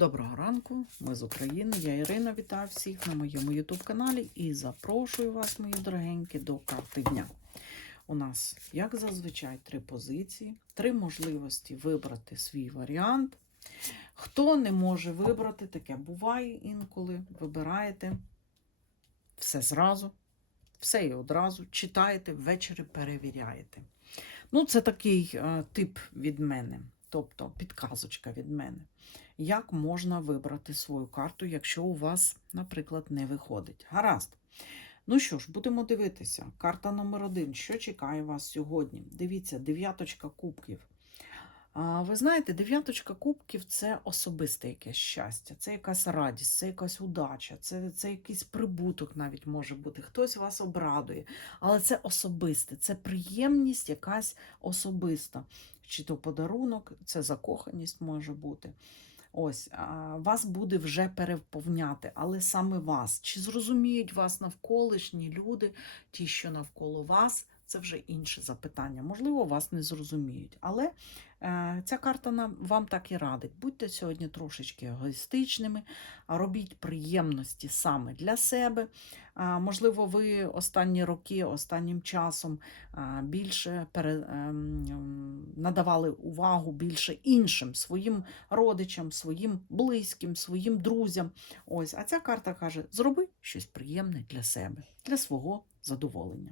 Доброго ранку, ми з України. Я Ірина вітаю всіх на моєму YouTube каналі і запрошую вас, мої дорогенькі, до карти дня. У нас, як зазвичай, три позиції, три можливості вибрати свій варіант. Хто не може вибрати, таке буває інколи. Вибираєте все зразу, все і одразу, читаєте, ввечері перевіряєте. Ну, це такий е, тип від мене, тобто підказочка від мене. Як можна вибрати свою карту, якщо у вас, наприклад, не виходить? Гаразд. Ну що ж, будемо дивитися. Карта номер один. Що чекає вас сьогодні? Дивіться, дев'яточка кубків. А, ви знаєте, дев'яточка кубків це особисте якесь щастя, це якась радість, це якась удача, це, це якийсь прибуток навіть може бути. Хтось вас обрадує, але це особисте, це приємність якась особиста. Чи то подарунок, це закоханість може бути. Ось, вас буде вже переповняти, але саме вас. Чи зрозуміють вас навколишні люди, ті, що навколо вас, це вже інше запитання. Можливо, вас не зрозуміють. Але ця карта вам так і радить. Будьте сьогодні трошечки егоїстичними, робіть приємності саме для себе. Можливо, ви останні роки, останнім часом більше ем, надавали увагу більше іншим своїм родичам, своїм близьким, своїм друзям. Ось, а ця карта каже: зроби щось приємне для себе, для свого задоволення.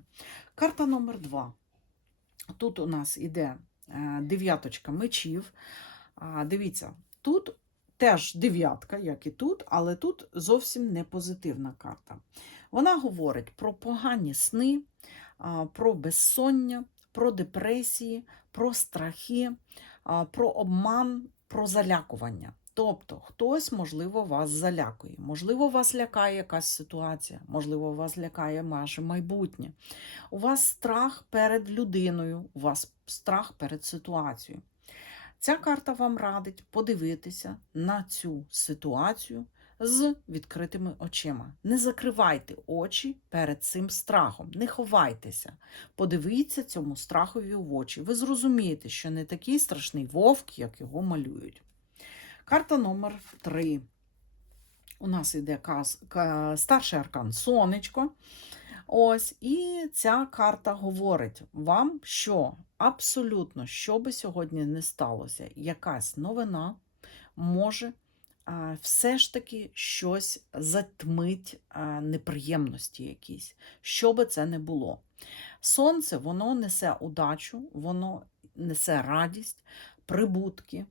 Карта номер два. Тут у нас іде е, дев'яточка мечів. Дивіться, тут теж дев'ятка, як і тут, але тут зовсім не позитивна карта. Вона говорить про погані сни, про безсоння, про депресії, про страхи, про обман, про залякування. Тобто хтось, можливо, вас залякує, можливо, вас лякає якась ситуація, можливо, вас лякає ваше майбутнє. У вас страх перед людиною, у вас страх перед ситуацією. Ця карта вам радить подивитися на цю ситуацію з відкритими очима. Не закривайте очі перед цим страхом, не ховайтеся. Подивіться цьому страхові в очі. Ви зрозумієте, що не такий страшний вовк, як його малюють. Карта номер 3. У нас йде старший аркан Сонечко. Ось, і ця карта говорить вам, що абсолютно, що би сьогодні не сталося, якась новина може все ж таки щось затьмить а, неприємності якісь, що би це не було. Сонце воно несе удачу, воно несе радість, прибутки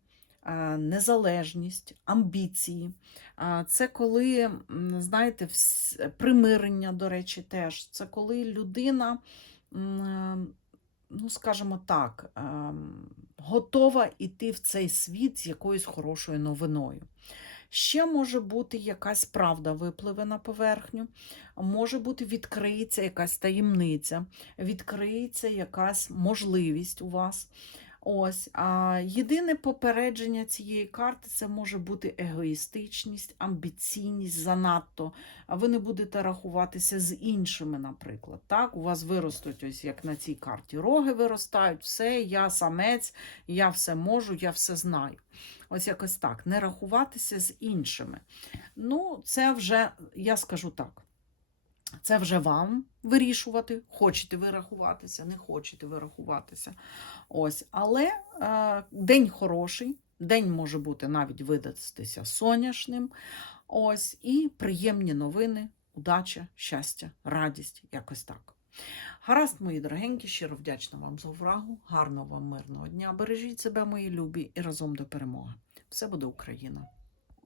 незалежність, амбіції. Це коли, знаєте, примирення, до речі, теж. Це коли людина, ну, скажімо так, ем, готова йти в цей світ з якоюсь хорошою новиною. Ще може бути якась правда випливе на поверхню, може бути відкриється якась таємниця, відкриється якась можливість у вас. Ось, а єдине попередження цієї карти це може бути егоїстичність, амбіційність занадто. А ви не будете рахуватися з іншими, наприклад. Так, у вас виростуть, ось як на цій карті, роги виростають, все, я самець, я все можу, я все знаю. Ось якось так. Не рахуватися з іншими. Ну, це вже, я скажу так. Це вже вам вирішувати, хочете ви рахуватися, не хочете ви рахуватися. Ось, але е, день хороший, день може бути навіть видатися соняшним. Ось, і приємні новини, удача, щастя, радість, якось так. Гаразд, мої дорогенькі, щиро вдячна вам за увагу. Гарного вам мирного дня. Бережіть себе, мої любі, і разом до перемоги. Все буде Україна!